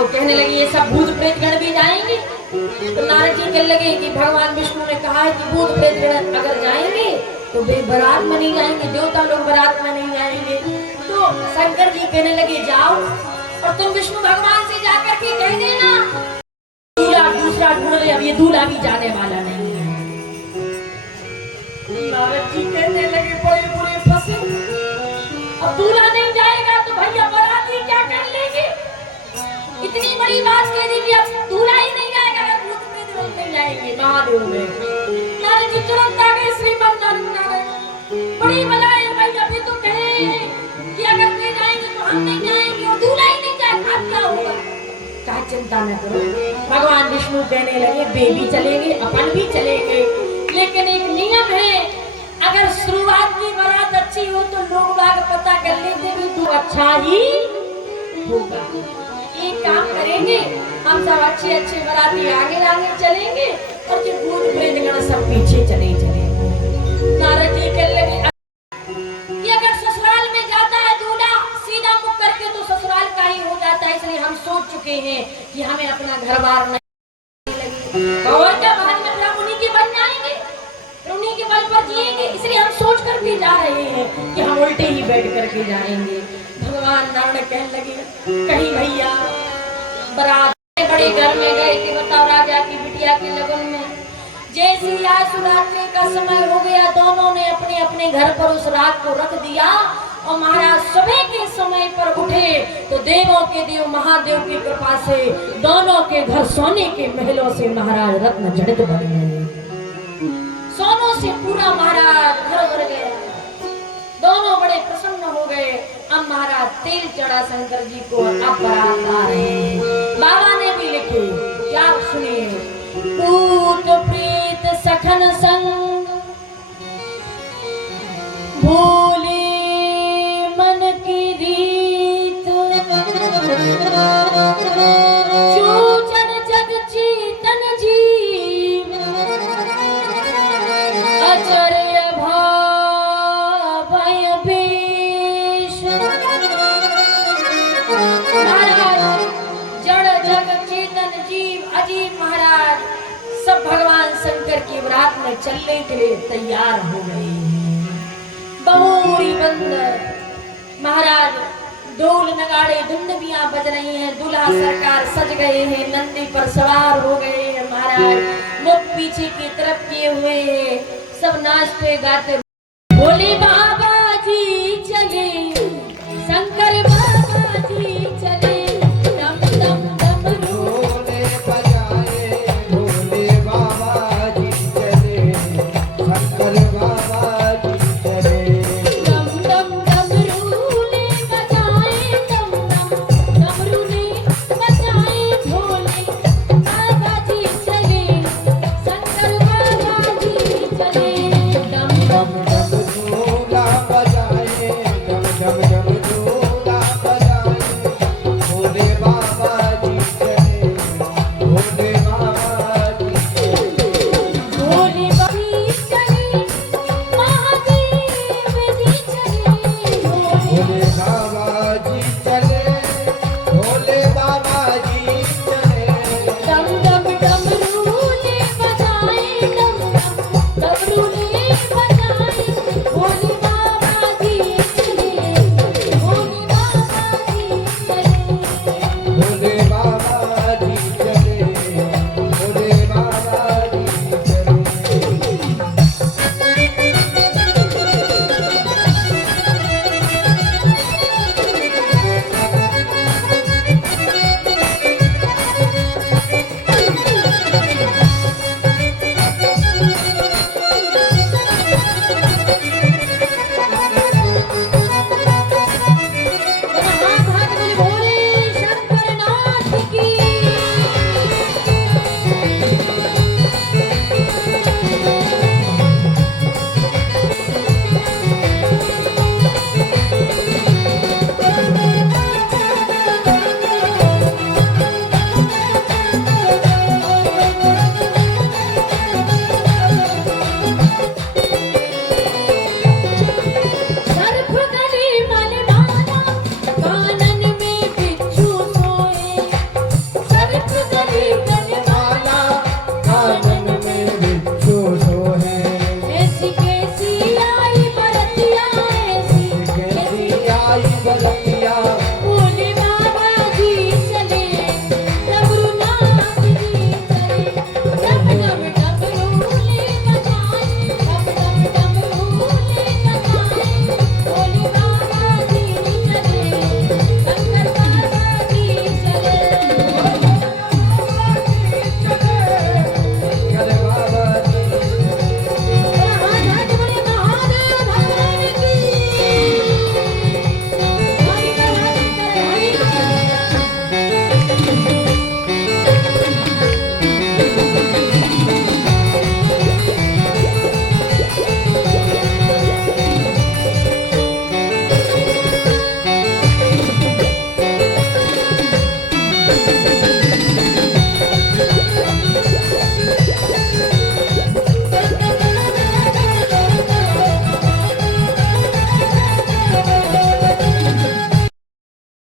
तो कहने लगी ये सब भूत प्रेत गण भी जाएंगे। तो नारद जी कहने लगे कि भगवान विष्णु ने कहा है कि भूत प्रेत गण अगर जाएंगे तो वे बारात में नहीं जाएंगे, देवता लोग बारात में नहीं जाएंगे। तो शंकर जी कहने लगे जाओ और तुम विष्णु भगवान से जाकर के कह देना दूल्हा दूसरा ढूंढ ले, अब ये दूल्हा भी जाने वाला नहीं है। नारद जी कहने लगे बड़े बुरे फंसे, अब दूल्हा नहीं जाएगा तो भैया बाराती क्या कर लेंगे। इतनी बड़ी बात कह दी कि अब दूल्हा ही नहीं जाएगा अगर भूत प्रेत लोग नहीं जाएंगे महादेव में। नारद जी तुरंत आ गए श्रीमंनारायण, बड़ी बलाई है भाई, अभी तो कहे कि अगर वे जाएंगे तो हम नहीं जाएंगे और दूल्हा ही नहीं जाएगा, क्या होगा। क्या चिंता न करो। भगवान विष्णु कहने लगे वे भी चलेंगे अपन भी चलेंगे, लेकिन एक नियम है, अगर शुरुआत की बारात अच्छी हो तो लोग बाग पता कर लेते भी तू अच्छा ही होगा। एक काम करेंगे, हम सब अच्छे अच्छे बाराती आगे आगे चलेंगे और जो भूत प्रेत गण सब पीछे चले चलेंगे। नारद जी कहने लगे कि अगर ससुराल में जाता है दूल्हा सीधा मुख करके तो ससुराल का ही हो जाता है, इसलिए हम सोच चुके हैं कि हमें अपना घर बार नहीं लगे और क्या बाद में फिर उन्हीं के बन जाएंगे, उन्हीं के बल पर जिएंगे, इसलिए हम सोच करके जा रहे हैं कि हम उल्टे ही बैठ करके जाएंगे। भगवान नारायण कहने लगे कहीं भैया बारात बड़े घर में गए कि बताओ राजा की बिटिया के लगन में जैसी आज शिवरात्रि का समय हो गया, दोनों ने अपने अपने घर पर उस रात को रख दिया और महाराज सुबह के समय पर उठे तो देवों के देव महादेव की कृपा से दोनों के घर सोने के महलों से महाराज रत्न जड़ित बन गए, सोनों से पूरा महाराज घर भर गया, दोनों बड़े प्रसन्न हो गए। अब महाराज तेल चढ़ा शंकर जी को, अब बारात आ रहे हैं। बाबा ने भी लिखे, क्या सुनिए, भूत प्रेत सखन संग भूले मन की रीत, चूचन जग चेतन जीव आचार्य भाव भय भेष। महाराज जड़ जग चेतन जीव अजीब महाराज सब भगवान शंकर की बारात में चलने के लिए तैयार हो गए हैं। बहुरी बंद महाराज ढोल नगाड़े धुंदबियां बज रही हैं, दूल्हा सरकार सज गए हैं, नंदी पर सवार हो गए हैं महाराज, मुख पीछे की तरफ किए हुए हैं, सब नाचते गाते